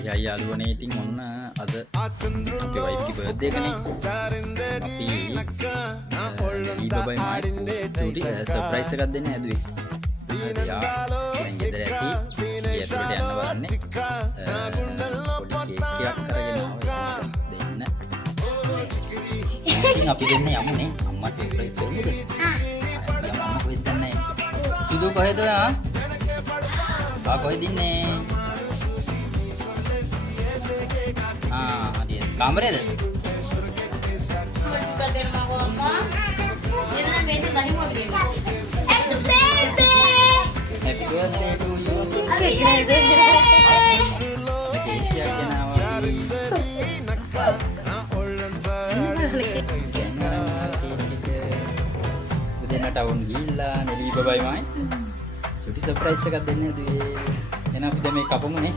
හයි යාළුවනේ ඉතින් ඔන්න අද අපේ වයිෆ්ගේ බර්ත්ඩේ එකනේ. අපි ඊබබයි මායි චූටි සර්ප්‍රයිස් එකක් දෙන්න හැදුවේ. එයා දැන් ගෙදර ඇති. ඊට යන්න බලන්නේ. පොඩි කේක් එකක් කරගෙන ආවා දෙන්න. ඉතින් අපි දෙන්න යමුනේ. අම්මා සර්ප්‍රයිස් කරමුද? අම්මා කොහෙද දන්නේ? සුදු කොහෙද ඔයා? කොහෙද ඉන්නේ? dia kamar itu. Happy birthday to you. Udah tahun gila, Nelly bye bye mai. Cuti surprise sekali deh nih. Enak udah make up nih.